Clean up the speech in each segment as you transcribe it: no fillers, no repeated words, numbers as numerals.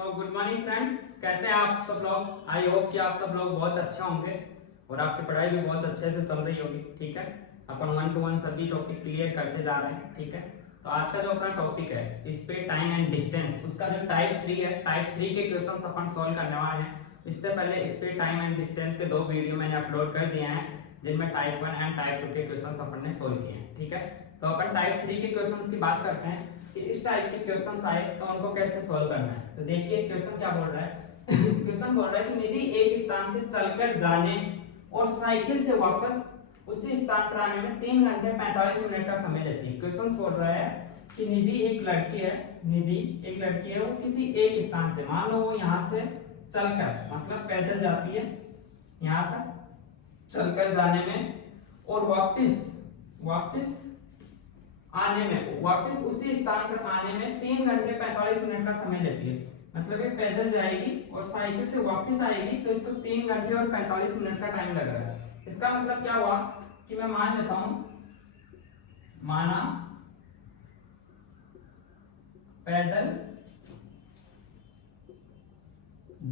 So good morning friends, कैसे हैं आप सब लोग। आई होप कि आप सब लोग बहुत अच्छा होंगे और आपकी पढ़ाई भी बहुत अच्छे से चल रही होगी। ठीक है, अपन 1 to 1 सभी टॉपिक क्लियर करते जा रहे हैं। ठीक है, तो आज का जो अपना टॉपिक है स्पीड, टाइम एंड डिस्टेंस, उसका जो टाइप 3 है, टाइप 3 के क्वेश्चंस अपन सॉल्व करने वाले हैं। इससे पहले स्पीड, टाइम एंड डिस्टेंस के 2 वीडियो मैंने अपलोड कर दिए हैं जिनमें टाइप 1 एंड टाइप 2 के क्वेश्चंस अपन ने सॉल्व किए हैं। ठीक है, तो अपन टाइप 3 के क्वेश्चंस की बात करते हैं कि इस टाइप के क्वेश्चंस आए तो उनको कैसे सॉल्व करना है। तो देखिए क्वेश्चन क्या बोल रहा है क्वेश्चन बोल रहा है कि निधि एक स्थान से चलकर जाने और साइकिल से वापस उसी स्थान पर आने में 3 घंटे 45 मिनट का समय लेती है। क्वेश्चन बोल रहा है कि निधि एक लड़की है, निधि एक लड़की है, वो किसी एक स्थान से, मान लो वो यहाँ से चलकर मतलब पैदल जाती है यहाँ तक चलकर जाने में और वापस आने में, वापस उसी स्थान पर आने में 3 घंटे 45 मिनट का समय लेती है। मतलब ये पैदल जाएगी और साइकिल से वापस आएगी तो इसको 3 घंटे और 45 मिनट का टाइम लग रहा है। इसका मतलब क्या हुआ कि मैं मान लेता हूं, माना पैदल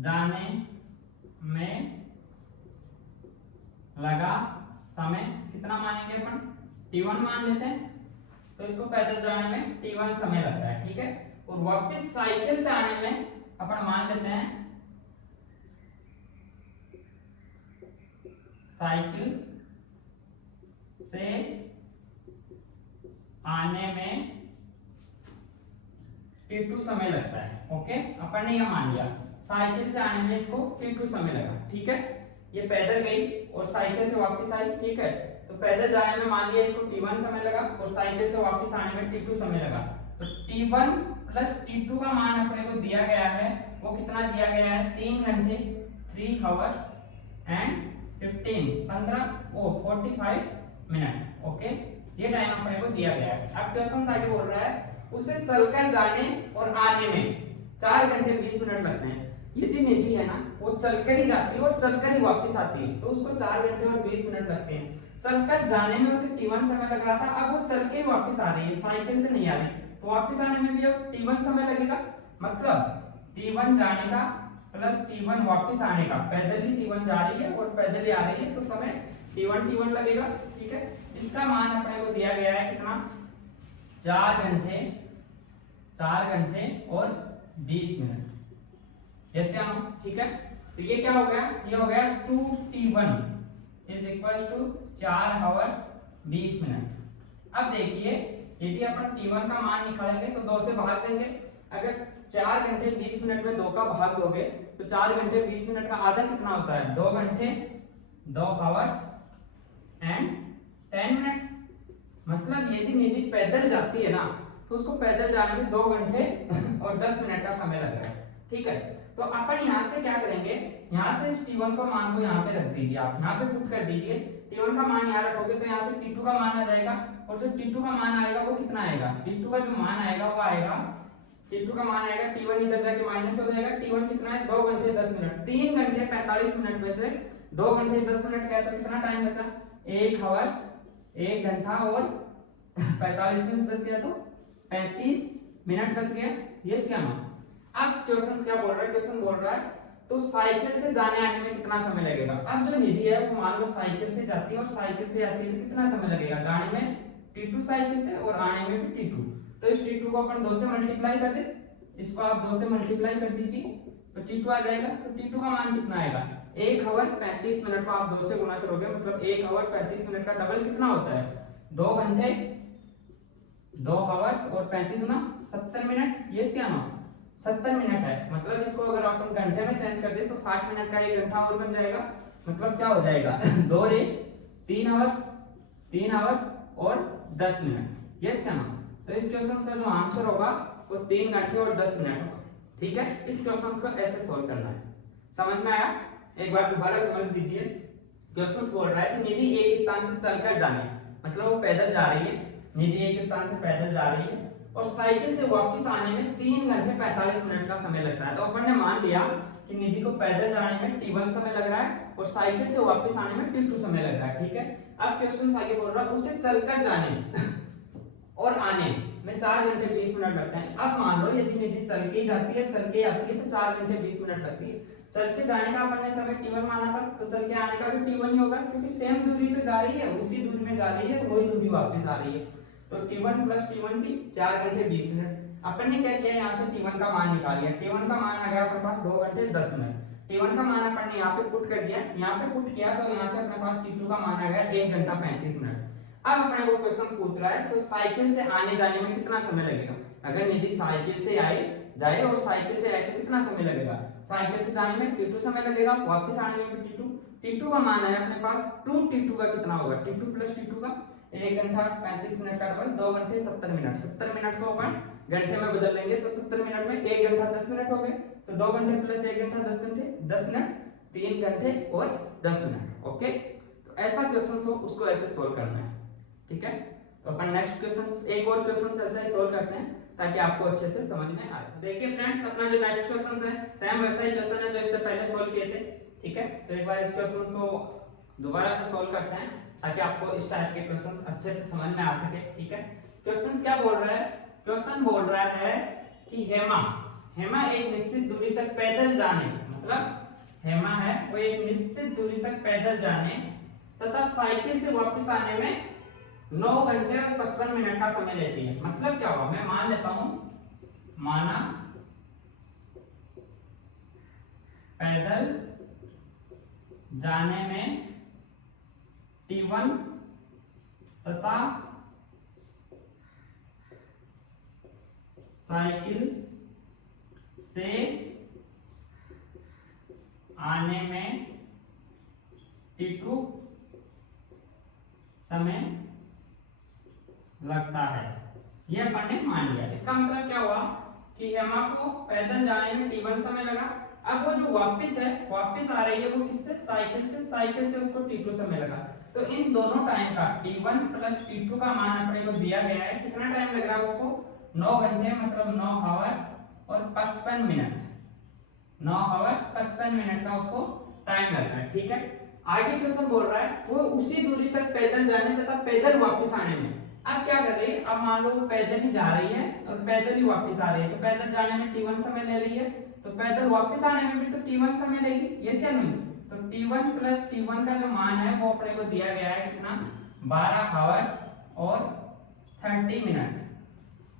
जाने में लगा समय कितना मानेंगे अपन, t1 मान लेते हैं। तो इसको पैदल जाने में t1 समय लगता है। ठीक है, और वापस साइकिल से आने में अपन मान लेते हैं साइकिल से आने में t2 समय लगता है। ओके, अपन ने यह मान लिया साइकिल से आने में इसको t2 समय लगा। ठीक है, ये पैदल गई और साइकिल से वापस आई। ठीक है, तो पैदल जाने में मान लिया इसको t1 समय लगा और साइकिल से वापस आने में t2 समय लगा। तो t1 प्लस t2 का मान अपने को दिया गया है, वो कितना दिया गया है, 3 घंटे 3 आवर्स एंड 45 मिनट। ओके, ये टाइम अपने को दिया गया है। अब क्वेश्चन आगे बोल रहा है उसे चलकर जाने और आने में 4 घंटे 20 मिनट लगते हैं। यदि निधि है ना, वो चलकर ही जाती है और चलकर ही वापस आती है तो उसको 4 घंटे और 20 मिनट लगते हैं। चलकर जाने में उसे t1 समय लग रहा था, अब वो चल के ही वापस आ रही है, साइकिल से नहीं आ रही, तो वापस आने में भी अब t1 समय लगेगा। मतलब t1 जाने का प्लस t1 वापस आने का, पैदल ही t1 जा रही है और पैदल ही आ रही है तो समय t1 लगेगा। ठीक है, इसका मान अपने को दिया गया है कितना, 4 घंटे और 20 मिनट। जैसे हम, ठीक है, तो ये क्या हो गया, ये हो गया 2t1 is equal to 4 hours 20 minute. अब देखिए यदि अपन t1 का मान निकालेंगे तो 2 से भाग देंगे। अगर 4 घंटे 20 मिनट में 2 का भाग दोगे तो 4 घंटे 20 मिनट का आधा कितना होता है, 2 घंटे 2 आवर्स एंड 10 मिनट। मतलब यदि निधि पैदल जाती है ना तो उसको पैदल जाने में 2 घंटे और 10 मिनट का समय लग रहा है। ठीक है, तो अपन यहाँ से क्या करेंगे, यहाँ से इस t1 का मान को यहाँ पे रख दीजिए, आप यहाँ पे पुट कर दीजिए। t1 का मान यहाँ रखोगे तो यहाँ से t2 का मान आ जाएगा और जो t2 का मान आएगा वो कितना आएगा, t2 का जो मान आएगा वो आएगा, t2 का मान आएगा, t1 इधर जाके माइनस हो जाएगा। t1 कितना है, 2 घंटे 10 मिनट। 3 घंटे 45 मिनट में से 2 घंटे 10 मिनट गया तो कितना टाइम बचा, 1 आवर्स 1 घंटा और 45 में 10 गया तो 35 मिनट बच गया। ये श्यामा। अब क्वेश्चन क्या बोल रहा है, क्वेश्चन बोल रहा है तो साइकिल से जाने आने में कितना समय लगेगा। अब जो निधि है वो मान लो साइकिल से जाती है और साइकिल से आती है तो कितना समय लगेगा, जाने में t2 साइकिल से और आने में भी t2। तो इस t2 को अपन 2 से मल्टीप्लाई कर दे, इसको आप 2 से मल्टीप्लाई कर दीजिए तो t2 आ जाएगा। तो t2 का मान कितना आएगा, 1 आवर 35 मिनट को आप 2 से गुणा करोगे मतलब 1 आवर 35 मिनट का डबल कितना होता है, 2 घंटे 2 आवर्स और 35 गुना 70 मिनट। ये श्यामा 70 मिनट है। मतलब इसको अगर अपन घंटे में चेंज कर दे तो 60 मिनट का 1 घंटा और बन जाएगा। मतलब क्या हो जाएगा 2 रे 3 आवर्स और 10 मिनट। यस है ना, तो इस क्वेश्चन का जो आंसर होगा वो 3 घंटे और 10 मिनट होगा। ठीक है, इस क्वेश्चन को ऐसे सोल्व करना है। समझ में आया, एक बार दोबारा समझ दीजिए। क्वेश्चन बोल रहा है कि निधि एक स्थान से चलकर जाने, मतलब वो पैदल जा रही है, निधि एक स्थान से पैदल जा रही है और साइकिल से वापस आने में 3 घंटे 45 मिनट का समय लगता है। तो अपन ने मान लिया कि निधि को पैदल जाने में t1 समय लग रहा है और साइकिल से वापस आने में t2 समय लग रहा है। ठीक है, अब क्वेश्चन आगे बोल रहा है उसे चलकर जाने और आने में 4 घंटे 20 मिनट लगते हैं। अब मान लो यदि निधि चल के जाती है, चल के आती है तो 4 घंटे 20 मिनट लगती है। चल के जाने का अपन ने समय t1 माना था, तो चल के आने का भी t1 ही होगा, क्योंकि सेम दूरी तो जा रही है, उसी दूरी में जा रही है, वही दूरी वापस आ रही है। तो t1 प्लस t1 की 4 घंटे 20 मिनट। अपन ने क्या किया, यहाँ से t1 का मान निकाल लिया। t1 का मान आ गया अपने पास 2 घंटे 10 मिनट। t1 का मान अपन ने यहाँ पे पुट कर दिया, यहाँ पे पुट किया तो यहाँ से अपने पास t2 का मान आ गया 1 घंटा 35 मिनट। अब अपने को क्वेश्चन पूछ रहा है तो साइकिल से आने जाने में कितना समय लगेगा। अगर निधि साइकिल से जाए और साइकिल से आए तो कितना समय लगेगा। साइकिल से जाने में t2 समय लगेगा, वापस आने में भी t2 का मान है अपने पास 2t2 का कितना होगा, t2 प्लस t2 का 1 घंटा 35 मिनट का डबल 2 घंटे 70 मिनट। 70 मिनट को अपन घंटे में बदल लेंगे तो 70 मिनट में 1 घंटा 10 मिनट हो गए, तो 2 घंटे प्लस 1 घंटा 10 घंटे 10 मिनट 3 घंटे और 10 मिनट। ओके, तो ऐसा क्वेश्चन हो उसको ऐसे सोल्व करना है, ठीक है। तो अपन नेक्स्ट क्वेश्चन एक और क्वेश्चन ऐसा ही सोल्व करते हैं ताकि आपको अच्छे से समझ में आए। देखिए फ्रेंड्स, अपना जो नेक्स्ट क्वेश्चन है सेम वैसा ही क्वेश्चन है जो इससे पहले सोल्व किए थे, ठीक है। तो एक बार इस क्वेश्चन को दोबारा से सोल्व करते हैं ताकि आपको इस टाइप के क्वेश्चंस अच्छे से समझ में आ सके, ठीक है। क्वेश्चन क्या बोल रहा है, क्वेश्चन बोल रहा है कि हेमा एक निश्चित दूरी तक पैदल जाने, मतलब हेमा है वो एक निश्चित दूरी तक पैदल जाने तथा साइकिल से वापस आने में 9 घंटे और 55 मिनट का समय लेती है। मतलब क्या हुआ, मैं मान लेता हूं, माना पैदल जाने में t1 तथा साइकिल से आने में t2 समय लगता है, यह अपन ने मान लिया। इसका मतलब क्या हुआ कि हेमा को पैदल जाने में t1 समय लगा। अब वो जो वापस आ रही है वो किससे, साइकिल से उसको t2 समय लगा। तो इन दोनों टाइम का t1 प्लस t2 का मान अपने को दिया गया है। कितना टाइम लग रहा है उसको, 9 घंटे मतलब 9 आवर्स और 55 मिनट, 9 आवर्स 55 मिनट का उसको टाइम लग रहा है, ठीक है। आगे क्वेश्चन बोल रहा है वो उसी दूरी तक पैदल जाने तथा पैदल वापस आने में। अब क्या कर रही है, अब मान लो वो पैदल ही जा रही है और पैदल ही वापस आ रही है, तो पैदल जाने में t1 समय ले रही है, तो पैदल वापस आने में भी तो t1 समय लेगी, यस या नहीं। तो t1 प्लस t1 का जो मान है वो अपने को दिया गया है कितना, 12 आवर्स और 30 मिनट,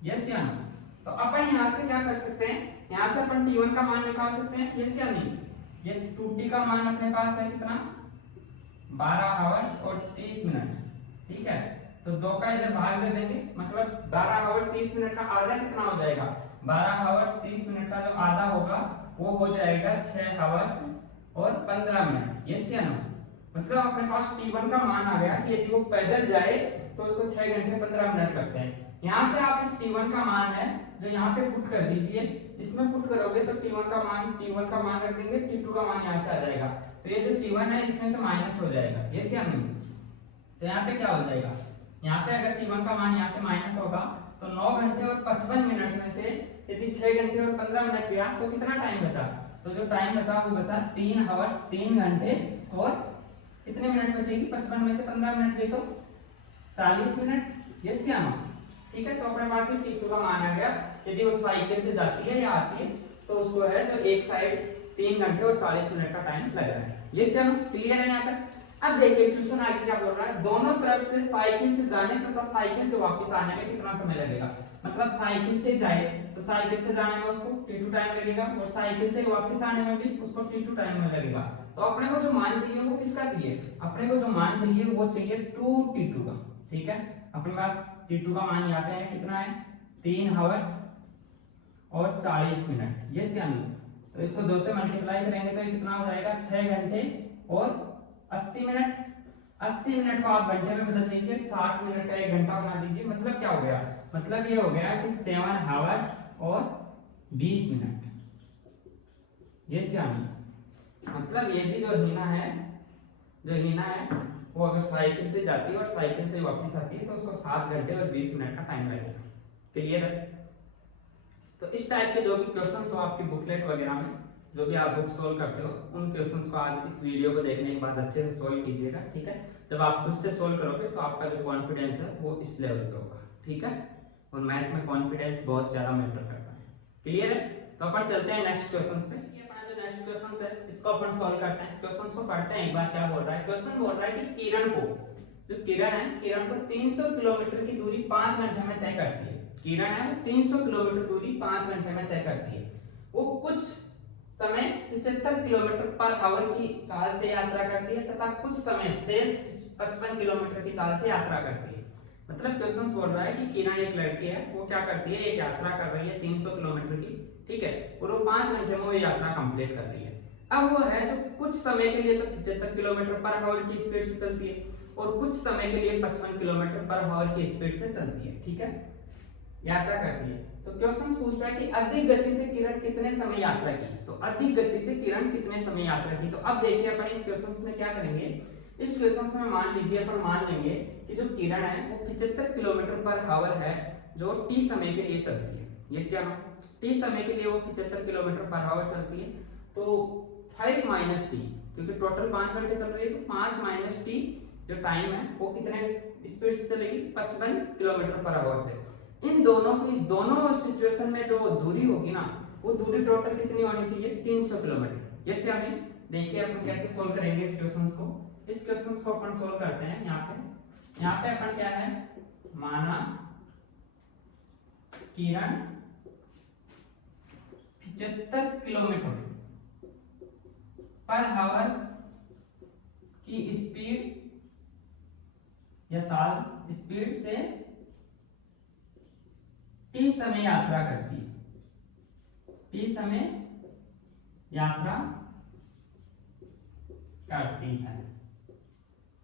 यस या नहीं। तो अपन यहाँ से क्या कर सकते हैं, यहाँ से अपन t1 का मान निकाल सकते हैं, यस या नहीं। ये 2t का मान अपने पास है कितना, 12 आवर्स और 30 मिनट, ठीक है। तो 2 का इधर भाग दे देंगे, मतलब 12 आवर 30 मिनट का आधा कितना हो जाएगा, 12 आवर्स 30 मिनट का जो आधा होगा वो हो जाएगा 6 आवर्स और 15 मिनट, यस या नो। मतलब अपने पास t1 का मान आ गया कि यदि वो पैदल जाए तो उसको 6 घंटे 15 मिनट लगते हैं। यहाँ से आप इस t1 का मान है जो यहाँ पे पुट कर दीजिए, इसमें पुट करोगे तो t1 का मान रख देंगे, t2 का मान यहाँ से आ जाएगा, तो ये जो t1 है इसमें से माइनस हो जाएगा, यस या नो। तो यहाँ पे क्या हो जाएगा, यहाँ पे अगर t1 का मान यहाँ से माइनस होगा तो 9 घंटे और 55 मिनट में से यदि 6 घंटे और 15 मिनट गया तो कितना टाइम बचा, तो जो टाइम बचा वो बचा 3 आवर 3 घंटे और कितने मिनट बचेगी, 55 में से 15 मिनट गई तो 40 मिनट, यस या नो, ठीक है। तो अपने पास ये t2 का मान आ गया। यदि वो साइकिल से जाती है या आती है तो उसको है तो एक साइड 3 घंटे और 40 मिनट का टाइम लग रहा है, यस या नो, क्लियर है यहाँ तक। अब देखिए क्वेश्चन आगे क्या बोल रहा है, दोनों तरफ से साइकिल से जाने तथा साइकिल से वापस आने में कितना समय लगेगा। मतलब साइकिल से जाए तो साइकिल से जाने में उसको t2 टाइम लगेगा और साइकिल से वापस आने में भी उसको t2 टाइम में लगेगा। तो अपने को जो मान चाहिए वो किसका चाहिए, अपने को जो मान चाहिए वो चाहिए 2t2 का, ठीक है। अपने पास t2 का मान यहाँ पे है कितना है, 3 आवर्स और 40 मिनट, यस या नो। तो इसको 2 से मल्टीप्लाई करेंगे तो ये कितना हो जाएगा, 6 घंटे और 80 मिनट। 80 मिनट को आप घंटे में बदल दीजिए, 60 मिनट का 1 घंटा बना दीजिए। मतलब क्या हो गया, मतलब ये हो गया कि 7 आवर्स और 20 मिनट, यस या नो। मतलब ये जो हीना है वो अगर साइकिल से जाती है और साइकिल से वापस आती है तो उसको 7 घंटे और 20 मिनट का टाइम लगेगा, क्लियर है। तो इस टाइप के जो भी क्वेश्चंस हो आपकी बुकलेट वगैरह में, जो भी आप बुक सोल्व करते हो, उन क्वेश्चंस को आज इस वीडियो को देखने के बाद अच्छे से सोल्व कीजिएगा, ठीक है। जब आप खुद से सोल्व करोगे तो आपका जो कॉन्फिडेंस है वो इस लेवल पे होगा, ठीक है। और मैथ में कॉन्फिडेंस बहुत ज्यादा मैटर करता है। क्लियर है? तो अपन चलते हैं नेक्स्ट क्वेश्चन पे। ये अपना जो नेक्स्ट क्वेश्चन है इसको अपन सॉल्व करते हैं। क्वेश्चन को पढ़ते हैं एक बार क्या बोल रहा है। क्वेश्चन बोल रहा है कि किरण को, जो किरण है, किरण को 300 किलोमीटर की दूरी 5 घंटे में तय करती है। किरण है वो 300 किलोमीटर दूरी 5 घंटे में तय करती है। वो कुछ समय 75 किलोमीटर पर आवर की चाल से यात्रा करती है तथा कुछ समय शेष 55 किलोमीटर की चाल से यात्रा करती है। मतलब क्वेश्चन बोल रहा है कि किरण एक लड़की है, वो क्या करती है, एक यात्रा कर रही है 300 किलोमीटर की, ठीक है, और वो 5 घंटे में वो यात्रा कंप्लीट कर रही है। अब वो है जो कुछ समय के लिए तो 75 किलोमीटर पर आवर की स्पीड से चलती है और कुछ समय के लिए 55 किलोमीटर पर आवर की स्पीड से चलती है, ठीक है, यात्रा करती है। तो क्वेश्चन पूछ रहा है कि अधिक गति से किरण कितने समय यात्रा की। तो अधिक गति से किरण कितने समय यात्रा की। तो अब देखिए अपन इस क्वेश्चन में क्या करेंगे। इस क्वेश्चन में मान लीजिए अपन मान लेंगे कि जो किरण है वो 75 किलोमीटर पर आवर है जो t समय के लिए चलती है। यस या नो, t समय के लिए वो 75 किलोमीटर पर आवर चलती है। तो 5 माइनस टी, क्योंकि टोटल 5 घंटे चल रही है, तो 5 माइनस टी जो टाइम है वो कितने स्पीड से चलेगी, 55 किलोमीटर पर आवर से। इन दोनों की दोनों सिचुएशन में जो दूरी होगी ना, वो दूरी टोटल कितनी होनी चाहिए, 300 किलोमीटर। यस या नहीं? देखिए अपन कैसे सोल्व करेंगे इस क्वेश्चन को। इस क्वेश्चन को अपन सोल्व करते हैं। यहाँ पे अपन क्या है, माना किरण 75 किलोमीटर पर आवर की स्पीड या चाल स्पीड से t समय यात्रा करती है, t समय यात्रा करती है।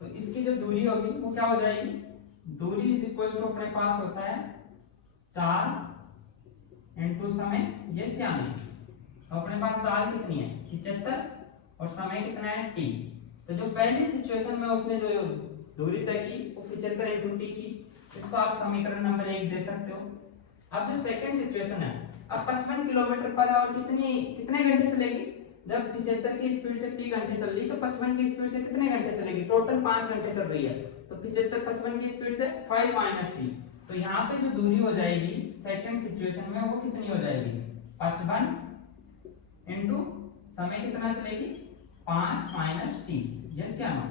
तो इसकी जो दूरी होगी वो क्या हो जाएगी, दूरी इज इक्वल टू अपने पास होता है 4 इंटू समय। यस या नहीं? तो अपने पास चाल कितनी है, 75, और समय कितना है, t। तो जो पहली सिचुएशन में उसने जो दूरी तय की वो 75 इंटू टी की, इसको आप समीकरण नंबर 1 दे सकते हो। अब जो सेकंड सिचुएशन है, अब 55 किलोमीटर पर आवर कितने घंटे चलेगी, जब 75 की स्पीड से t घंटे चल रही, तो 55 की स्पीड से कितने घंटे चलेगी, टोटल 5 घंटे चल रही है। तो 75 55 की स्पीड से 5 माइनस टी। तो यहाँ पे जो दूरी हो जाएगी सेकंड सिचुएशन में वो कितनी हो जाएगी, 55 इंटू समय कितना चलेगी, 5 माइनस टी। यस या नो?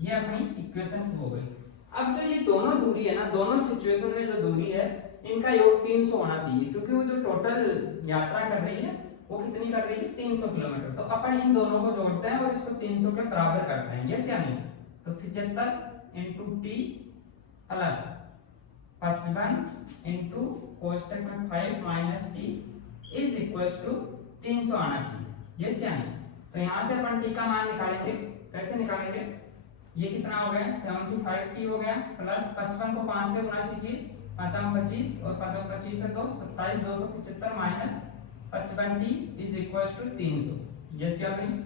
ये अपनी इक्वेशन हो गई। अब जो ये दोनों दूरी है ना, दोनों सिचुएशन में जो दूरी है इनका योग 300 होना चाहिए, क्योंकि वो जो टोटल यात्रा कर रही है वो कितनी कर रही है, 300 किलोमीटर। तो अपन इन दोनों को जोड़ते हैं और इसको 300 के बराबर करते हैं। यस या नहीं? तो 75 इंटू टी प्लस 55 इंटू कोष्टक में 5 minus t is equal to 300 आना चाहिए। यस या नहीं? तो यहाँ से अपन टी का मान निकालेंगे। कैसे निकालेंगे, ये कितना हो गया, 75 टी हो गया, प्लस 55 को 5 से गुणा कीजिए, 5 25 और 5 25 से 2 27, 275 minus 55 t is equal to 300। Yes या नहीं?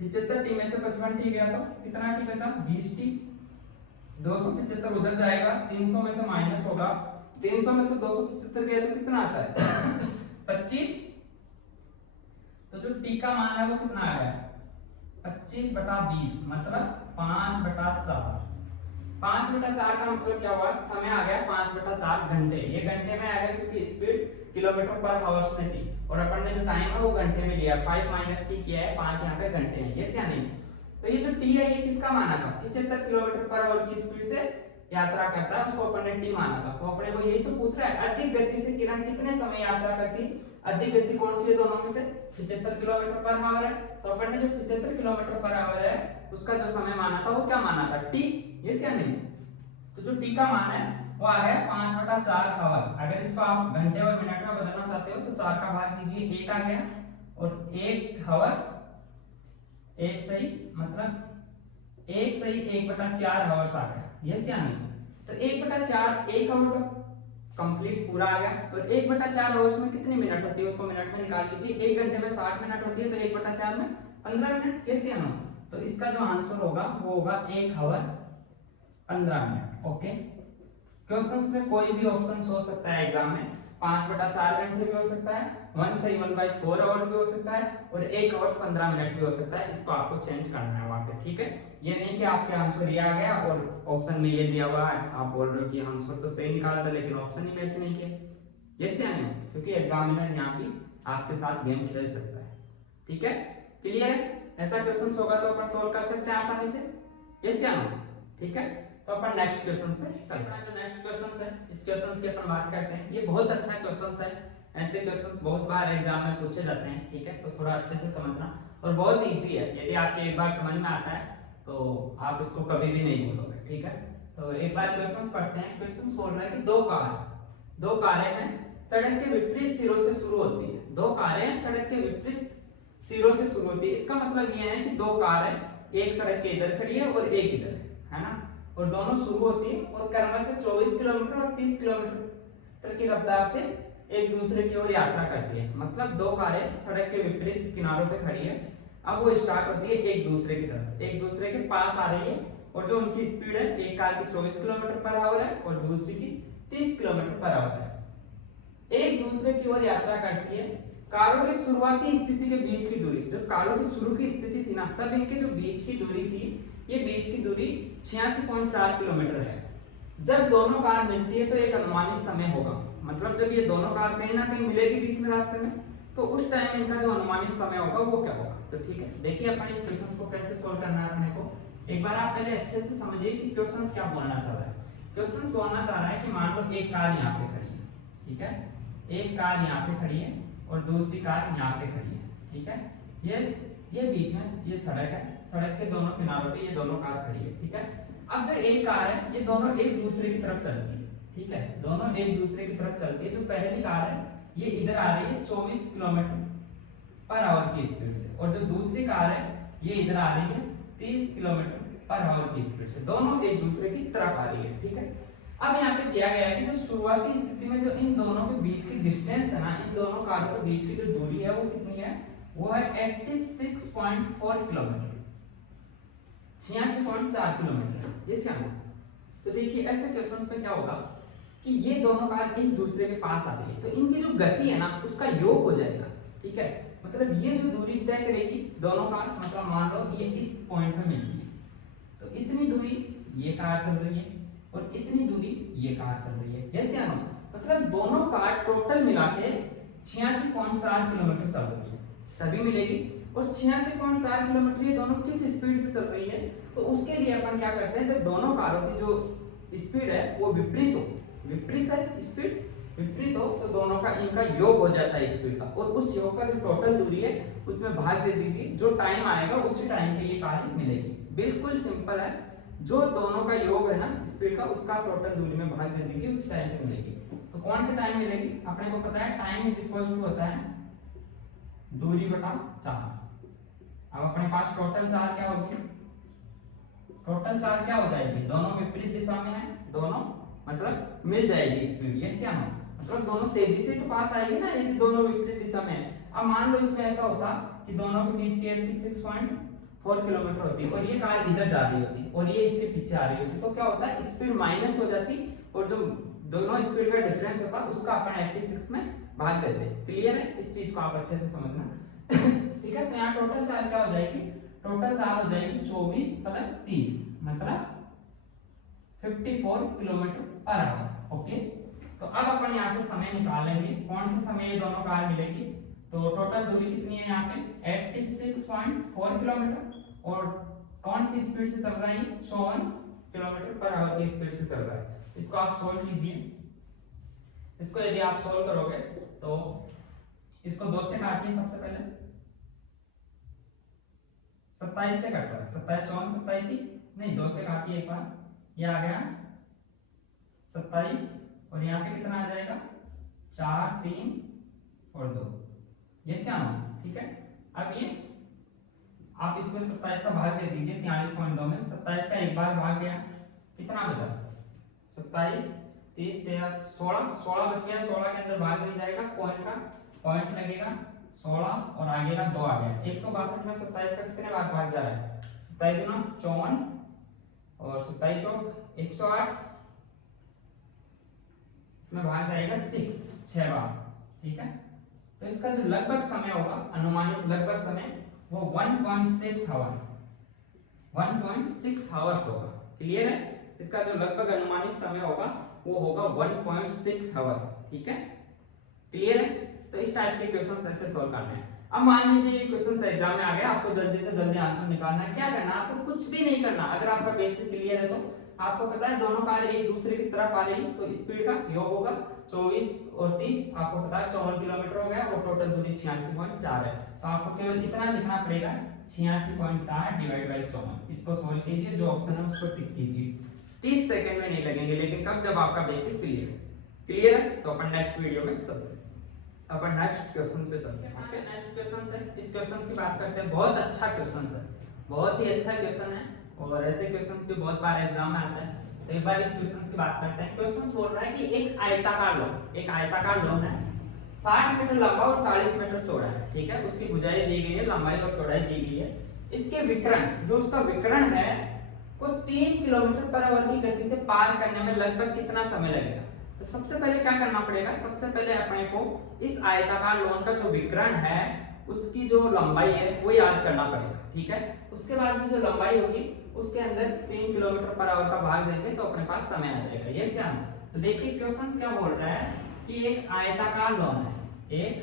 75 टी में से 55 टी गया तो कितना टी बचा, 20 टी। 275 उधर जाएगा, 300 में से माइनस होगा, 300 में से 275 गया तो कितना आता है 25। तो जो टी का मान है वो कितना आ गया, 25/20, मतलब 5/4। 5/4 का मतलब क्या हुआ, समय आ गया 5/4 घंटे। ये घंटे में आएगा क्योंकि स्पीड किलोमीटर पर आवर्स में थी और अपन ने जो टाइम है वो घंटे में लिया, 5 माइनस टी किया है, 5 यहाँ पे घंटे हैं। यस या नहीं? तो ये जो टी है ये किसका माना था, 75 किलोमीटर पर आवर की स्पीड से यात्रा करता है, उसको अपन ने टी माना था। तो अपने को यही तो पूछ रहा है, अधिक गति से किरण कितने समय यात्रा करती। अधिक गति कौन सी है दोनों में से, 75 किलोमीटर पर आवर है। तो अपन ने जो 75 किलोमीटर पर आवर है उसका जो समय माना था वो क्या माना था, टी। यस या नहीं? तो जो टी का मान है वो आ गया 5/4 आवर। अगर इसको आप घंटे और मिनट में बदलना चाहते हो तो 4 का भाग कीजिए, 1 आ गया, और 1 आवर 1 सही, मतलब 1 सही 1/4 आवर्स आ गया। यस या नहीं? तो 1/4 1 आवर तो कंप्लीट पूरा आ गया। तो 1/4 आवर्स में कितनी मिनट होती है उसको मिनट में निकाल लीजिए। 1 घंटे में 60 मिनट होती है, तो 1/4 में 15 मिनट। यस या नो? तो इसका जो आंसर होगा वो होगा 1 आवर 15 मिनट। ओके, क्वेश्चंस में कोई भी ऑप्शन हो सकता है एग्जाम में, 5/4 घंटे भी हो सकता है, 1 से 1/4 आवर भी हो सकता है और 1 आवर्स 15 मिनट भी हो सकता है। इसको आपको चेंज करना है वहां पे, ठीक है। ये नहीं कि आपके आंसर ये आ गया और ऑप्शन में ये दिया हुआ है, आप बोल रहे हो कि आंसर तो सही निकाला था लेकिन ऑप्शन ही मैच नहीं किया। यस या नो? क्योंकि एग्जामिनर यहाँ भी आपके साथ गेम खेल सकता है, ठीक है। क्लियर है? ऐसा क्वेश्चन होगा तो अपन सोल्व कर सकते हैं आसानी से। यस या नो? ठीक है। तो अपन नेक्स्ट क्वेश्चन पे चलते हैं। जो नेक्स्ट क्वेश्चन है, इस क्वेश्चन की अपन बात करते हैं। ये बहुत अच्छा क्वेश्चन है, ऐसे क्वेश्चंस बहुत बार एग्जाम में पूछे जाते हैं, ठीक है। तो थोड़ा अच्छे से समझना, और बहुत इजी है। यदि आपके एक बार समझ में आता है तो आप इसको कभी भी नहीं भूलोगे, ठीक है। तो एक बार क्वेश्चंस पढ़ते हैं। क्वेश्चंस बोल रहा है कि दो कारें हैं, सड़क के विपरीत सिरों से शुरू होती है। दो कारें सड़क के विपरीत सिरों से शुरू होती है। इसका मतलब ये है कि दो कार है, एक सड़क के इधर खड़ी है और एक इधर है ना, और दोनों शुरू होती है और क्रमशः से 24 किलोमीटर और 30 किलोमीटर की रफ्तार से एक दूसरे की ओर यात्रा करती है। मतलब दो कारें सड़क के विपरीत किनारों पे खड़ी है, अब वो स्टार्ट होती है एक दूसरे की तरफ, एक दूसरे के पास आ रही है, और जो उनकी स्पीड है, एक कार की 24 किलोमीटर पर आवर है और दूसरी की 30 किलोमीटर पर आवर है। एक दूसरे की ओर यात्रा करती है। कारों की शुरुआती स्थिति के बीच की दूरी, जब कारों की शुरू की स्थिति थी ना, तब इनके जो बीच की दूरी थी, ये बीच की दूरी 86.4 किलोमीटर है। जब दोनों कार मिलती है तो एक अनुमानित समय होगा, मतलब जब ये दोनों कार कहीं ना कहीं मिलेगी बीच में रास्ते में, तो उस टाइम इनका जो अनुमानित समय होगा वो क्या होगा। तो ठीक है, देखिए अपन इस क्वेश्चन को कैसे सोल्व करना है अपने को। एक बार आप पहले अच्छे से समझिए कि क्वेश्चन क्या बोलना चाह रहा है। क्वेश्चन बोलना चाह रहा है कि मान लो एक कार यहाँ पे खड़ी है, ठीक है, एक कार यहाँ पे खड़ी है और दूसरी कार यहाँ पे खड़ी है, ठीक है। ये बीच में ये सड़क है, सड़क के दोनों किनारों पे ये दोनों कार खड़ी है, ठीक है। अब जो एक कार है, ये दोनों एक दूसरे की तरफ चलती है, ठीक है, दोनों एक दूसरे की तरफ चलती है। जो पहली कार है ये इधर आ रही है 24 किलोमीटर पर आवर की स्पीड से, और जो दूसरी कार है ये इधर आ रही है 30 किलोमीटर पर आवर की स्पीड से, दोनों एक दूसरे की तरफ आ रही है, ठीक है। अब यहाँ पे दिया गया है कि जो शुरुआती स्थिति में जो इन दोनों के बीच की डिस्टेंस है ना, इन दोनों कारों के बीच की जो दूरी है वो कितनी है, वो है 86.4 किलोमीटर, 86.4 किलोमीटर। इसका तो देखिए ऐसे क्वेश्चंस में क्या होगा कि ये दोनों कार एक दूसरे के पास आ रही है, तो इनकी जो गति है ना उसका योग हो जाएगा, ठीक है। मतलब ये जो दूरी तय करेगी दोनों कार, मतलब मान लो ये इस पॉइंट पे मिलती है, तो इतनी दूरी ये कार चल रही है और इतनी दूरी ये कार चल रही है। यस या नो? मतलब दोनों कार टोटल मिला के 86.4 किलोमीटर चल रही है, तभी मिलेगी। और 86.4 किलोमीटर ये दोनों किस स्पीड से चल रही है, तो उसके लिए अपन क्या करते हैं, जब दोनों कारों की जो स्पीड है वो विपरीत हो, विपरीत है स्पीड, विपरीत हो, तो दोनों का इनका योग हो जाता है स्पीड का, और उस योग का जो टोटल दूरी है उसमें भाग दे दीजिए, जो टाइम आएगा उसी टाइम पे ये कार मिलेगी। बिल्कुल सिंपल है, जो दोनों का योग है ना स्पीड का, उसका टोटल दूरी में भाग दे दीजिए, उस टाइम पे मिलेगी। तो कौन से टाइम मिलेगी, अपने को पता है टाइम इज इक्वल टू होता है दूरी बटा 4। अब अपने पास टोटल चार्ज क्या होगी, टोटल चार्ज क्या हो जाएगी, दोनों विपरीत दिशा में है, दोनों मतलब मिल जाएगी स्पीड। यस या नो? मतलब दोनों तेजी से तो पास आएगी ना, यदि दोनों विपरीत दिशा में है। अब मान लो इसमें ऐसा होता कि दोनों के बीच की 86.4 किलोमीटर होती और ये कार इधर जा रही होती और ये इसके पीछे आ रही होती, तो क्या होता है, स्पीड माइनस हो जाती और जो दोनों स्पीड का डिफरेंस होता उसका अपन 86 में भाग देते। क्लियर है? इस चीज को आप अच्छे से समझना। ठीक है, तो यहाँ टोटल चार्ज क्या हो जाएगी, टोटल चार्ज हो जाएगी 24 प्लस 30 मतलब 54 किलोमीटर पर आवर। ओके, तो अब अपन यहाँ से समय निकालेंगे, कौन सा समय ये दोनों कार मिलेगी। तो टोटल दूरी कितनी है यहाँ पे 86.4 किलोमीटर, और कौन सी स्पीड से चल रहा है, 54 किलोमीटर पर आवर की स्पीड से चल रहा है। इसको आप सोल्व कीजिए। इसको यदि आप सोल्व करोगे तो इसको 2 से काटिए, सबसे पहले 27 से कट रहा है, 27 54 27 थी नहीं, 2 से काटिए एक बार, ये आ गया 27 और यहाँ पे कितना आ जाएगा 4 3 और 2। ये श्याम, ठीक है। अब ये आप इसमें 27 का भाग दे दीजिए 43.2 में, 27 का एक बार भाग गया, कितना बचा 27 30 13 16 बच गया, 16 के अंदर भाग नहीं जाएगा, पॉइंट लगेगा 16 और आगे का 2 आ गया। 162 में 27 का कितने बार भाग जा रहा है, 27 गुना 54 और 27 चौक 108, इसमें भाग जाएगा 6 बार, ठीक है। तो इसका जो लगभग समय होगा, अनुमानित लगभग समय, वो 1.6 आवर 1.6 आवर्स होगा। क्लियर है? इसका जो लगभग अनुमानित समय होगा वो होगा 1.6 आवर। ठीक है, क्लियर है? तो इस टाइप के क्वेश्चंस ऐसे सॉल्व करने हैं। अब मान लीजिए ये क्वेश्चंस एग्जाम में आ गया, आपको जल्दी से जल्दी आंसर निकालना है। क्या करना है? आपको कुछ भी नहीं करना। अगर आपका बेसिक क्लियर है तो आपको पता है दोनों कार एक दूसरे की तरफ आ रही है, तो स्पीड का योग होगा 24 और 30, आपको पता है 54 किलोमीटर हो गया, और टोटल दूरी 86.4 है। तो आपको केवल इतना लिखना पड़ेगा, 86.4 डिवाइड बाय 54। इसको सोल्व कीजिए, जो ऑप्शन है उसको टिक कीजिए। 30 सेकंड में नहीं लगेंगे, लेकिन कब? जब आपका बेसिक क्लियर है। क्लियर है? तो अपन नेक्स्ट वीडियो में चलते हैं, अपन नेक्स्ट क्वेश्चंस पे चलते हैं। ओके, नेक्स्ट क्वेश्चन है, इस क्वेश्चन की बात करते हैं। बहुत अच्छा क्वेश्चन है, बहुत ही अच्छा क्वेश्चन है, और ऐसे क्वेश्चंस भी बहुत बार एग्जाम में आता है। तो एक बार इस क्वेश्चन की बात करते हैं। क्वेश्चन बोल रहा है कि एक आयताकार लॉन है, 60 मीटर लंबा और 40 मीटर चौड़ा है। ठीक है, उसकी भुजाएं दी गई है, लंबाई और चौड़ाई दी गई है। इसके विकर्ण, जो उसका विकर्ण है, वो 3 किलोमीटर पर आवर की गति से पार करने में लगभग कितना समय लगेगा? तो सबसे पहले क्या करना पड़ेगा? सबसे पहले अपने को इस आयताकार लॉन का जो विकर्ण है उसकी जो लंबाई है वो याद करना पड़ेगा। ठीक है, उसके बाद में जो लंबाई होगी उसके अंदर 3 किलोमीटर पर आवर का भाग देंगे तो अपने पास समय आ जाएगा। ये श्याम, तो देखिए क्वेश्चन क्या बोल रहा है कि एक आयताकार लॉन है, एक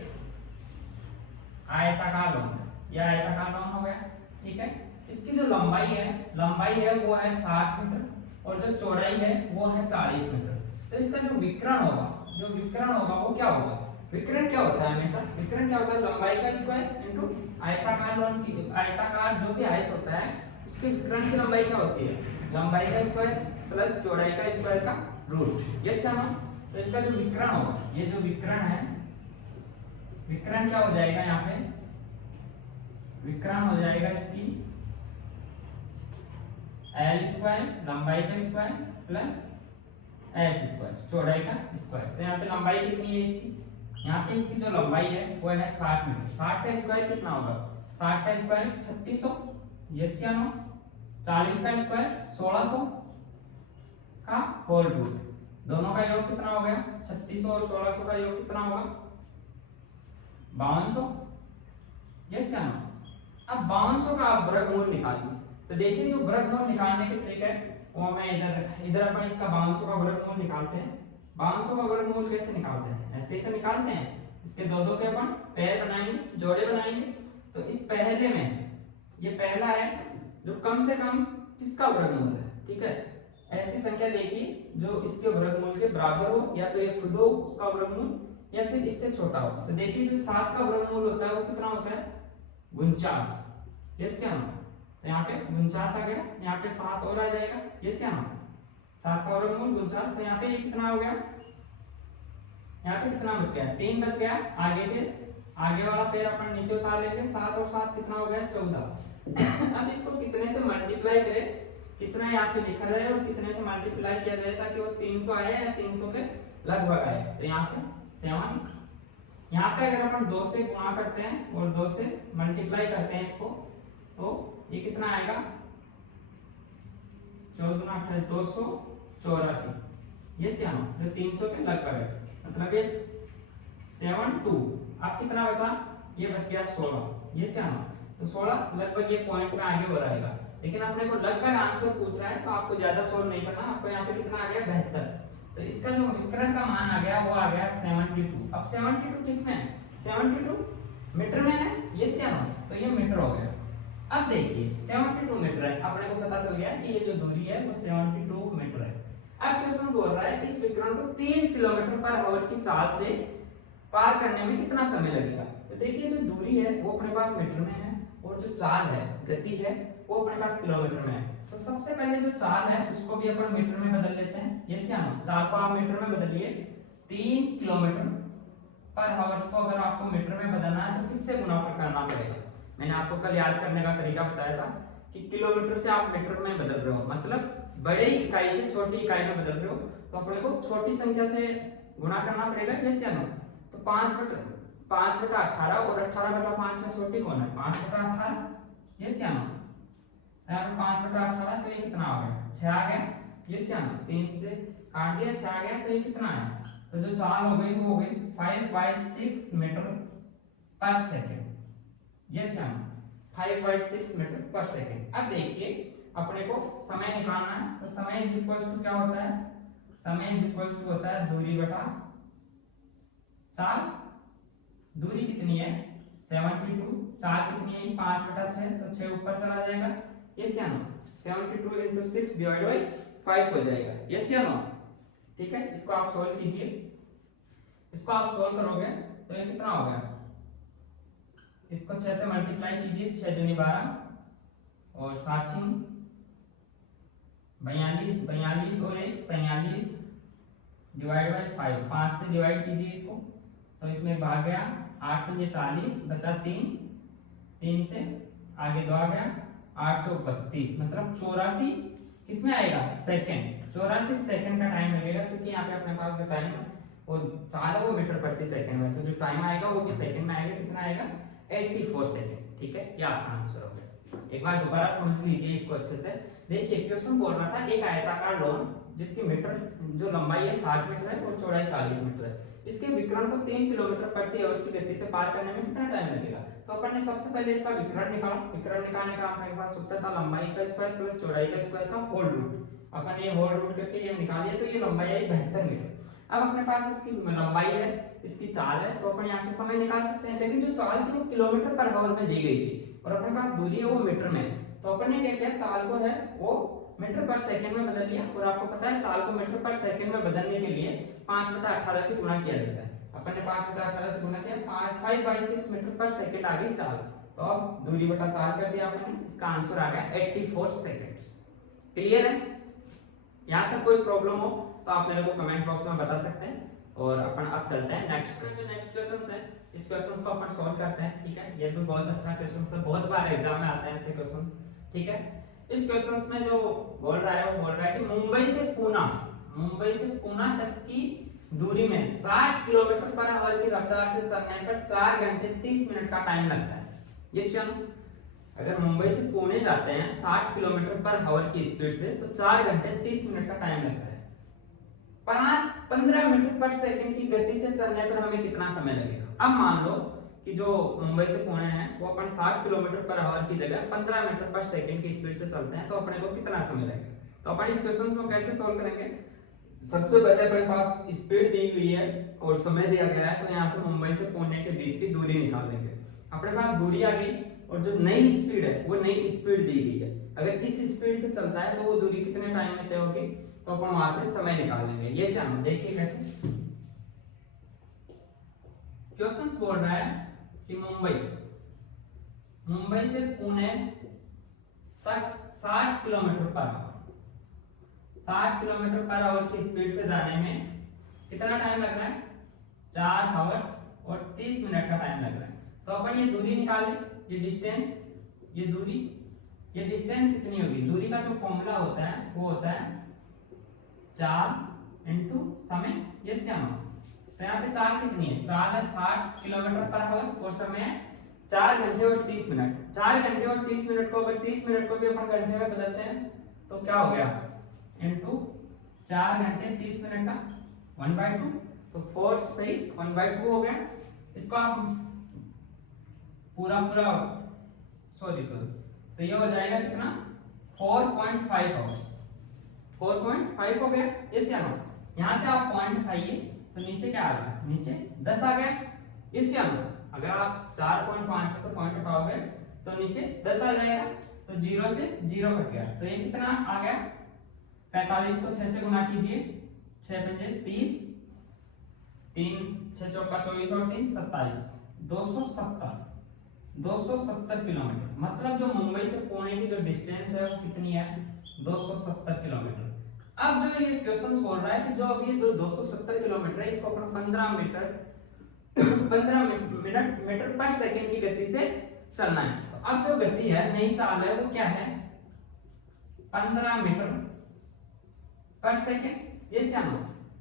आयताकार लॉन है, यह आयताकार लॉन हो गया। ठीक है, इसकी जो लंबाई है वो है 60 मीटर, और जो चौड़ाई है वो है 40 मीटर। तो इसका जो विकर्ण होगा वो क्या होगा? विकर्ण क्या होता है? हमेशा विकर्ण क्या होता है? लंबाई का स्क्वायर इनटू आयताकार लॉन की, आयताकार जो भी आयत होता है उसके विकर्ण की लंबाई क्या होती है? लंबाई का स्क्वायर प्लस चौड़ाई का स्क्वायर का रूट। यस श्यामा, तो इसका जो विकर्ण होगा, ये जो विकर्ण है, विकर्ण क्या हो जाएगा? यहाँ पे विकर्ण हो जाएगा इसकी एल स्क्वायर, लंबाई का स्क्वायर प्लस एस स्क्वायर, चौड़ाई का स्क्वायर। तो यहाँ पे लंबाई कितनी है इसकी? यहाँ पे इसकी जो लंबाई है वो है 60 मीटर। 60 का स्क्वायर कितना होगा? 60 का स्क्वायर 3600, यस या नो? 40 का स्क्वायर 1600 का होल रूट। दोनों का योग कितना हो गया? 3600 और 1600 का योग कितना होगा? 5200, यस या नो? अब 5200 का आप वर्गमूल निकालिए। तो देखिए जो वर्गमूल निकालने की ट्रिक है वो मैं इधर अपन इसका 5200 का वर्गमूल निकालते हैं। 5200 का वर्गमूल कैसे निकालते हैं? ऐसे ही तो निकालते हैं। इसके दो के अपन पेयर बनाएंगे, जोड़े बनाएंगे। तो इस पहले में ये पहला है जो कम से कम किसका वर्गमूल है? ठीक है, ऐसी संख्या देखिए जो इसके वर्गमूल के बराबर हो, या तो ये खुद हो उसका वर्गमूल या फिर इससे छोटा हो। तो देखिए जो 7 का वर्गमूल होता है वो कितना होता है? 49। यस क्या? तो यहाँ पे 49 आ गया, यहाँ पे 7 और आ जाएगा। यस या? 7 का वर्गमूल 49। तो यहाँ पे ये कितना हो गया? यहाँ पे कितना बच गया? 3 बच गया। आगे वाला पेड़ अपन नीचे उतार लेंगे। 7 और 7 कितना हो गया? 14। अब इसको कितने से मल्टीप्लाई करें, कितना यहाँ पे लिखा जाए और कितने से मल्टीप्लाई किया जाए ताकि वो 300 आए या 300 के लगभग आए। तो यहाँ पे 7, यहाँ पे अगर अपन 2 से गुणा करते हैं और 2 से मल्टीप्लाई करते हैं इसको, तो ये कितना आएगा? 14 284। यस या नो? तो 300 के लगभग है, मतलब ये 72। अब कितना बचा? ये बच गया 16। यस या नो? तो 16 लगभग ये पॉइंट में आगे हो रहेगा। लेकिन अपने को लगभग आंसर पूछ रहा है तो आपको ज्यादा सोल्व नहीं करना। आपको यहाँ पे कितना आ गया? 72। तो इसका जो विकर्ण का मान आ गया वो आ गया 72। अब 72 किसमें है? 72 मीटर में है। यस या नो? तो ये मीटर हो गया। अब देखिए 72 मीटर है, अपने को पता चल गया कि ये जो दूरी है वो 72 मीटर है। अब क्वेश्चन बोल रहा है इस विकर्ण को 3 किलोमीटर पर आवर की चाल से पार करने में कितना समय लगेगा। तो देखिए जो दूरी है वो अपने पास मीटर में है और जो चाल है, गति है, वो अपने पास किलोमीटर में है। तो सबसे पहले जो चाल है उसको भी अपन मीटर में बदल लेते हैं। यस या नो? चाल को आप मीटर में बदलिए। 3 किलोमीटर पर आवर को अगर आपको मीटर में बदलना है तो किससे गुणा करना पड़ेगा? मैंने आपको कल याद करने का तरीका बताया था कि किलोमीटर से आप मीटर में बदल रहे हो, मतलब बड़े इकाई से छोटी इकाई में बदल रहे हो, तो अपने को छोटी संख्या से गुणा करना पड़ेगा। यस या नो? तो 5/18 और 18/5 में छोटी कौन है? 5/18। यस या नो? 5/18, तो ये कितना आ गया? 6 आ गया। यस या नो? 3 से काट दिया, 6 आ गया। तो ये कितना है? तो जो चाल हो गई वो हो गई 5/6 मीटर पर सेकेंड। यस या नो, 5/6 मीटर पर सेकेंड। अब देखिए अपने को समय निकालना है, तो समय इज इक्वल टू क्या होता है, समय इज इक्वल टू होता है दूरी बटा चाल। दूरी कितनी है 72, चाल कितनी है 5/6, तो 6 ऊपर चला जाएगा। यस या नो, 72 into 6 डिवाइड बाई 5 हो जाएगा। यस या नो, ठीक है। इसको आप सोल्व कीजिए, इसको आप सोल्व करोगे तो ये कितना हो गया, इसको 6 से मल्टीप्लाई कीजिए, 6 दूनी 12 और 7 42, 42 और 1 43 डिवाइड बाई 5, 5 से डिवाइड कीजिए इसको, तो इसमें भाग गया 8 तो ये 40 बचा 3, 3 से आगे 2 आ गया 832, मतलब 84 किसमें आएगा सेकंड, 84 सेकंड का टाइम लगेगा, क्योंकि यहाँ पे अपने पास जो टाइम है वो चाल है वो मीटर प्रति सेकंड में, तो जो टाइम आएगा वो भी सेकंड में आएगा। कितना आएगा 84 सेकंड। ठीक है, ये आपका आंसर हो गया। एक बार दोबारा समझ लीजिए इसको अच्छे से। देखिए क्वेश्चन बोल रहा था एक आयताकार लॉन जिसकी मीटर जो लंबाई है 60 मीटर है और चौड़ाई 40 मीटर है, इसके विकर्ण को 3 किलोमीटर प्रति आवर की गति से पार करने में कितना टाइम लगेगा। तो अपन ने सबसे पहले इसका विकर्ण निकाला। विकर्ण निकालने का हमारे पास सूत्र था लंबाई का स्क्वायर प्लस चौड़ाई का स्क्वायर का होल रूट। अपन ये होल रूट करके ये निकालिए तो ये लंबाई आई 72 मीटर। अब अपने पास इसकी लंबाई है, इसकी चाल है, तो अपन यहाँ से समय निकाल सकते हैं, लेकिन जो चाल थी वो किलोमीटर पर आवर में दी गई थी और अपने पास दूरी है वो मीटर में है, तो अपन ने क्या किया चाल को है वो मीटर पर सेकंड में बदल लिया। और आपको पता है चाल को मीटर पर सेकंड में बदलने के लिए 5/18 से गुणा किया जाता है। अपन ने 5/18 से गुणा किया, 5/6 मीटर पर सेकंड आ गई चाल, तो अब दूरी बटा चाल कर दिया अपन ने, इसका आंसर आ गया 84 सेकंड्स। क्लियर है? यहाँ तक कोई प्रॉब्लम हो तो आप मेरे को कमेंट बॉक्स में बता सकते हैं। और अपन अब चलते हैं नेक्स्ट क्वेश्चन है, इस क्वेश्चन को अपन सॉल्व करते हैं। ठीक है, ये भी बहुत अच्छा क्वेश्चन है, बहुत बार एग्जाम में आते हैं ऐसे क्वेश्चन। ठीक है, इस क्वेश्चन में जो बोल रहा है वो बोल रहा है कि मुंबई से पूना तक की दूरी में 60 किलोमीटर पर आवर की रफ्तार से चलने पर 4 घंटे 30 मिनट का टाइम लगता है। ये क्वेश्चन अगर मुंबई से पुणे जाते हैं 60 किलोमीटर पर आवर की स्पीड से तो 4 घंटे 30 मिनट का टाइम लगता है। 15 मीटर पर सेकंड की गति से चलने पर हमें कितना समय लगेगा। अब मान लो कि जो मुंबई से पुणे है वो अपन 60 किलोमीटर पर आवर की जगह 15 मीटर पर सेकंड की स्पीड से चलते हैं, तो अपने को कितना समय लगेगा। तो अपन इस क्वेश्चन को कैसे सॉल्व करेंगे। सबसे पहले अपने पास स्पीड दी हुई है और समय दिया गया है, तो यहाँ से मुंबई से पुणे के बीच की दूरी निकाल लेंगे। अपने पास दूरी आ गई और जो नई स्पीड है वो नई स्पीड दी गई है। अगर इस स्पीड से चलता है तो वो दूरी कितने टाइम में तय होगी, तो अपन वहां से समय निकाल लेंगे। ये से हम देखिए कैसे क्वेश्चन बोल रहा है कि मुंबई से पुणे तक 60 kilometre per hour 60 kilometre per hour की स्पीड से जाने में कितना टाइम लग रहा है 4 आवर्स और 30 मिनट का टाइम लग रहा है। तो अपन ये दूरी निकालें, ये डिस्टेंस, ये दूरी, ये डिस्टेंस कितनी होगी। दूरी का जो फॉर्मूला होता है वो होता है 4 इंटू समय। यस या नो, तो यहाँ पे चाल कितनी है, चाल है 60 किलोमीटर पर आवर और समय है 4 घंटे और 30 मिनट। 4 घंटे और 30 मिनट को अगर 30 मिनट को भी अपन घंटे में बदलते हैं तो क्या हो गया इंटू 4 घंटे 30 मिनट का 1/2, तो 4 सही 1/2 हो गया। इसको आप पूरा सॉरी तो ये हो जाएगा कितना 4.5 आवर्स। 4.5 हो गया। इस या नो, यहाँ से आप पॉइंट उठाइए तो नीचे क्या आ गया, नीचे 10 आ गया। इस या नो, अगर आप 4.5 से पॉइंट उठाओगे तो नीचे 10 आ जाएगा, तो 0 से 0 कट गया, तो ये कितना आ गया 45 को 6 से गुना कीजिए, 6 पंजे 30, 3 6 चौका 24 और 3 27, 270 किलोमीटर। मतलब जो मुंबई से पुणे की जो डिस्टेंस है वो कितनी है 270 किलोमीटर। अब जो ये क्वेश्चन बोल रहा है कि जो अभी जो 270 किलोमीटर है इसको अपन 15 मीटर पर सेकंड की गति से चलना है। तो अब जो गति है नई चाल है वो क्या है 15 मीटर पर सेकंड। ये क्या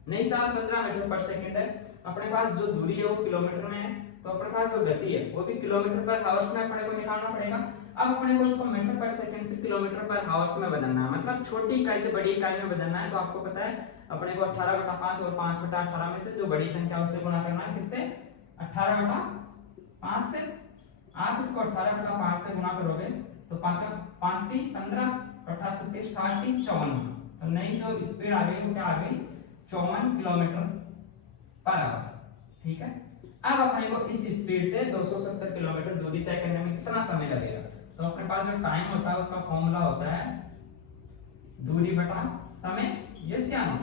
नई चाल 15 मीटर पर सेकंड है। अपने पास जो दूरी है वो किलोमीटर में है, तो अपने पास जो गति है वो भी किलोमीटर पर आवर्स में अपने को निकालना पड़ेगा। अब अपने को इसको मीटर पर सेकंड से किलोमीटर पर आवर्स में बदलना है, मतलब छोटी इकाई से बड़ी इकाई में बदलना है। तो आपको पता है अपने को 18/5 और 5/18 में से जो बड़ी संख्या उससे गुणा करना है, किससे 18/5 5 से आप इसको 18/5 से गुना करोगे तो 5 3 15, 18 से 30 54। तो नई जो स्पीड आ गई वो क्या आ गई 54 किलोमीटर पर आवर। ठीक है, अब अपने को इस स्पीड से 270 किलोमीटर दूरी तय करने में कितना समय लगेगा? तो अपने पास जो टाइम होता है उसका फॉर्मूला होता है दूरी बटा समय, यस या नो।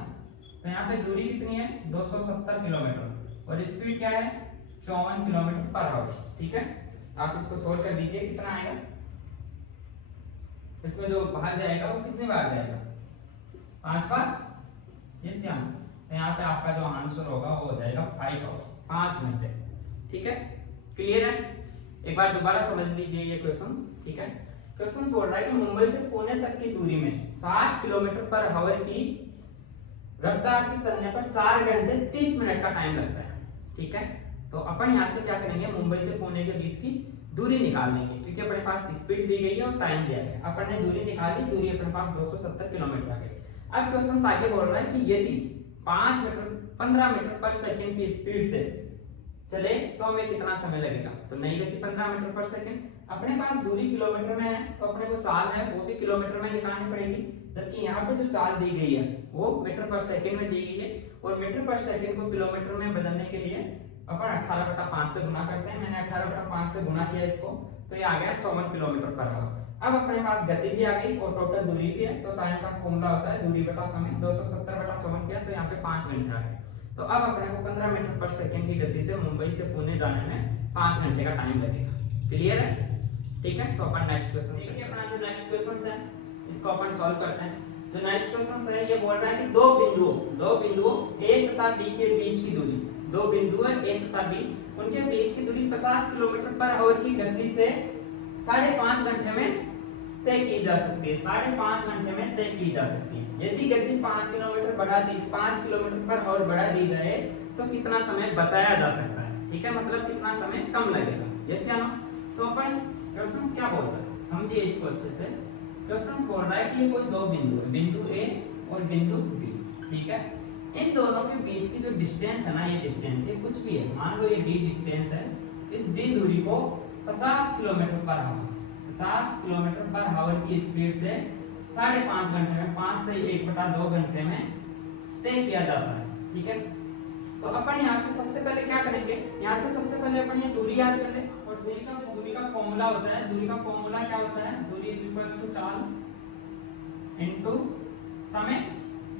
तो यहाँ पे दूरी कितनी है 270 किलोमीटर और स्पीड क्या है 54 किलोमीटर पर आवर। ठीक है, आप इसको सोल्व कर दीजिए, कितना आएगा? इसमें जो बाहर जाएगा वो कितनी बार जाएगा 5 बार, यस या नो। तो यहाँ पे आपका जो आंसर होगा वो हो जाएगा 5 आवर्स, 5 घंटे। ठीक है, क्लियर है? एक बार दोबारा समझ लीजिए ये क्वेश्चन। ठीक है, क्वेश्चन बोल रहा है कि मुंबई से पुणे तक की दूरी में 60 किलोमीटर पर आवर की रफ्तार से चलने पर 4 घंटे 30 मिनट का टाइम लगता है। ठीक है, तो अपन यहाँ से क्या करेंगे, मुंबई से पुणे के बीच की दूरी निकाल लेंगे, क्योंकि अपने पास स्पीड दी गई है और टाइम दिया गया है। अपन ने दूरी निकाली, दूरी अपने पास 270 किलोमीटर आ गई। अब क्वेश्चन आगे बोल रहा है कि यदि 15 मीटर पर सेकंड की स्पीड से चले तो हमें कितना समय लगेगा? तो नई गति 15 मीटर पर सेकंड, अपने पास दूरी किलोमीटर में है तो अपने को चाल है वो भी किलोमीटर में निकालनी पड़ेगी, जबकि यहाँ पे जो चाल दी गई है वो मीटर पर सेकंड में दी गई है। और मीटर पर सेकंड को किलोमीटर में बदलने के लिए अपन 18/5 से गुना करते हैं। मैंने 18/5 से गुना किया इसको, तो ये आ गया 54 किलोमीटर पर आवर। अब अपने पास गति भी आ गई और टोटल दूरी भी है, तो टाइम का फॉर्मूला होता है दूरी बटा समय। 270/54 किया तो यहाँ पे 5 घंटे आ गए। तो अब अपने को 15 मीटर पर सेकंड की गति से मुंबई से पुणे जाने में 5 घंटे का टाइम लगेगा। क्लियर है? ठीक है, तो अपन नेक्स्ट क्वेश्चन देखिए। अपना जो नेक्स्ट क्वेश्चन है इसको अपन सॉल्व करते हैं। जो नेक्स्ट क्वेश्चन है ये बोल रहा है कि दो बिंदुओं A तथा B के बीच की दूरी, दो बिंदु है A तथा B, उनके बीच की दूरी 50 किलोमीटर पर आवर की गति से 5.5 घंटे में तय की जा सकती है। 5.5 घंटे में तय की जा सकती है। यदि गति 5 किलोमीटर बढ़ा दी 5 किलोमीटर पर आवर बढ़ा दी जाए तो कितना समय बचाया जा सकता है? ठीक है, मतलब कितना समय कम लगेगा, यस या नो। तो अपन क्वेश्चंस क्या बोलता है समझिए इसको अच्छे से। क्वेश्चंस बोल रहा है कि ये कोई दो बिंदु है, बिंदु A और बिंदु B। ठीक है, इन दोनों के बीच की जो डिस्टेंस है ना, ये डिस्टेंस ये कुछ भी है, मान लो ये D डिस्टेंस है। इस D दूरी को 50 kilometre per hour 50 kilometre per hour की स्पीड से 5.5 घंटे में 5 से 1/2 घंटे में तय किया जाता है। ठीक है, तो अपन यहाँ से सबसे पहले क्या करेंगे, यहाँ से सबसे पहले अपन ये दूरी याद कर ले। और दूरी का फॉर्मूला होता है, दूरी का फॉर्मूला क्या होता है, दूरी इज इक्वल टू चाल इनटू समय,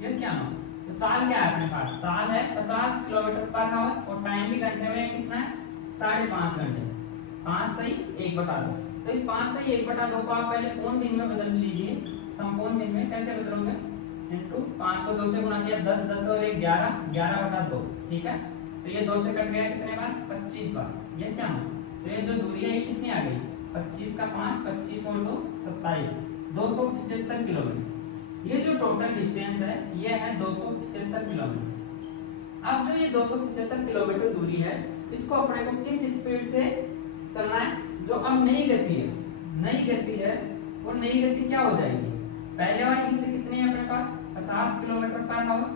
यस या नो। तो चाल क्या है अपने पास, चाल है 50 किलोमीटर पर आवर और टाइम भी घंटे में कितना है 5.5 घंटे, 5 से 1/2। तो इस 5 से 1/2 को आप पहले पूर्ण दिन में बदल लीजिए, संपूर्ण दिन में कैसे बदलोगे, इनटू 5 को 2 से गुणा किया 10, 10 और 1 11, 11/2। ठीक है, तो ये 2 से कट गया कितने बार 25 बार, यस या नो। तो ये जो दूरी है ये कितनी आ गई 25 का 5, 25 और 2 27, 275 किलोमीटर। ये जो टोटल डिस्टेंस है ये है 275 किलोमीटर। अब जो ये 275 किलोमीटर दूरी है इसको अपने को किस स्पीड से चलना है, जो अब नई गति है, नई गति है वो नई गति क्या हो जाएगी, पहले वाली गति कितनी है अपने पास 50 kilometre per hour,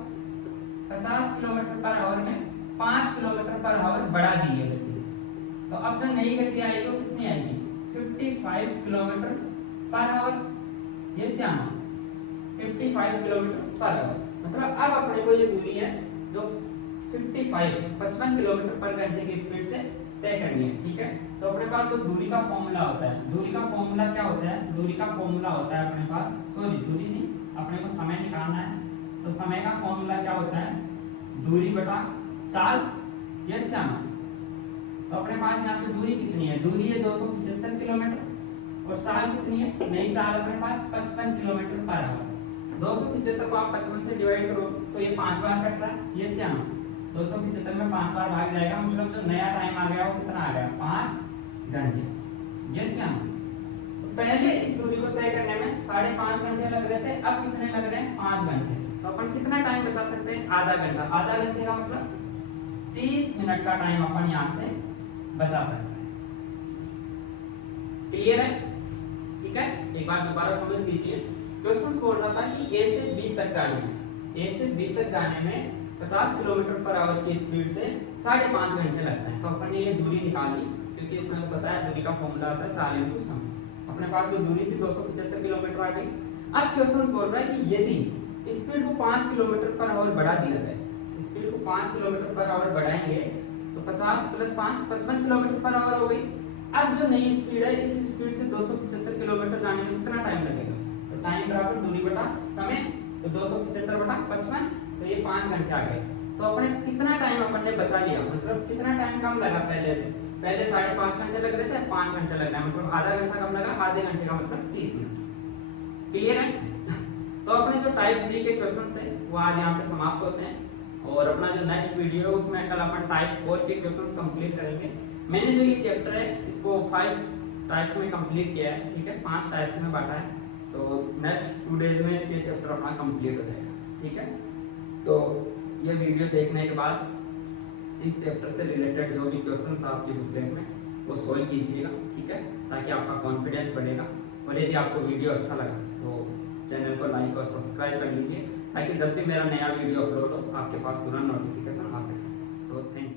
50 kilometre per hour में 5 किलोमीटर पर आवर बढ़ा दी है गति। तो अब जो नई गति आएगी वो कितनी आएगी 55 किलोमीटर पर आवर, यस या नो, 55 किलोमीटर पर आवर। मतलब अब अपने को ये दूरी है जो 55 किलोमीटर पर घंटे की स्पीड से तय करनी है। ठीक है, तो अपने पास जो दूरी का फॉर्मूला होता है, दूरी का फॉर्मूला क्या होता है, दूरी का फॉर्मूला होता है अपने पास, सॉरी दूरी नहीं, अपने को समय निकालना है। तो समय का फॉर्मूला क्या होता है, दूरी बटा चाल, यस या नो। तो अपने पास यहाँ पे दूरी कितनी है, दूरी है 275 किलोमीटर और चाल कितनी है, नई चाल अपने पास 55 किलोमीटर पर आवर। 275 को आप 55 से डिवाइड करो तो ये 5 बार कट रहा है, यस या नो। 275 में 5 बार भाग जाएगा, मतलब जो नया टाइम आ गया वो कितना आ गया 5 घंटे, यस या नो। तो पहले इस दूरी को तय करने में 5.5 घंटे लग रहे थे, अब कितने लग रहे हैं 5 घंटे। तो अपन कितना टाइम बचा सकते हैं, आधा घंटा। आधा घंटे का मतलब 30 मिनट का टाइम अपन यहाँ से बचा सकते हैं। क्लियर है? ठीक है, एक बार दोबारा समझ लीजिए। क्वेश्चन बोल रहा था कि A से B तक जाने में, A से B तक जाने में 50 किलोमीटर पर आवर की स्पीड से 5.5 घंटे लगता है। तो अपन ने ये दूरी निकाली, क्योंकि अपने को पता है दूरी का फॉर्मूला आता है 4 × सम। अपने पास जो दूरी थी 275 किलोमीटर आ गई। अब क्वेश्चन बोल रहा है कि यदि स्पीड को 5 किलोमीटर पर आवर बढ़ा दिया जाए, स्पीड को 5 किलोमीटर पर आवर बढ़ाएंगे तो 50 + 5 55 किलोमीटर पर आवर हो गई। अब जो नई स्पीड है, इस स्पीड से 275 किलोमीटर जाने में कितना टाइम लगेगा? तो टाइम बराबर दूरी बटा समय, तो 275 बटा 55, तो ये 5 घंटे आ गए। तो अपने कितना टाइम अपन ने बचा लिया, मतलब कितना टाइम कम लगा पहले से? पहले 5.5 घंटे लग रहे थे, 5 घंटे लग रहा है, मतलब आधा घंटा कम लगा। आधे घंटे का मतलब 30 मिनट। क्लियर है? तो अपने जो टाइप 3 के क्वेश्चन थे वो आज यहाँ पे समाप्त होते हैं, और अपना जो नेक्स्ट वीडियो है उसमें कल अपन टाइप 4 के क्वेश्चंस कंप्लीट करेंगे। मैंने जो ये चैप्टर है इसको 5 टाइप्स में कंप्लीट किया है, ठीक है, 5 टाइप्स में बांटा है। तो नेक्स्ट 2 डेज में ये चैप्टर अपना कंप्लीट हो जाएगा, ठीक है। तो ये वीडियो देखने के बाद इस चैप्टर से रिलेटेड जो भी क्वेश्चंस आपकी बुकलेट में वो सोल्व कीजिएगा, ठीक है, ताकि आपका कॉन्फिडेंस बढ़ेगा। और यदि आपको वीडियो अच्छा लगा तो चैनल को लाइक और सब्सक्राइब कर लीजिए, ताकि जब भी मेरा नया वीडियो अपलोड हो आपके पास तुरंत नोटिफिकेशन आ सके। So thank you.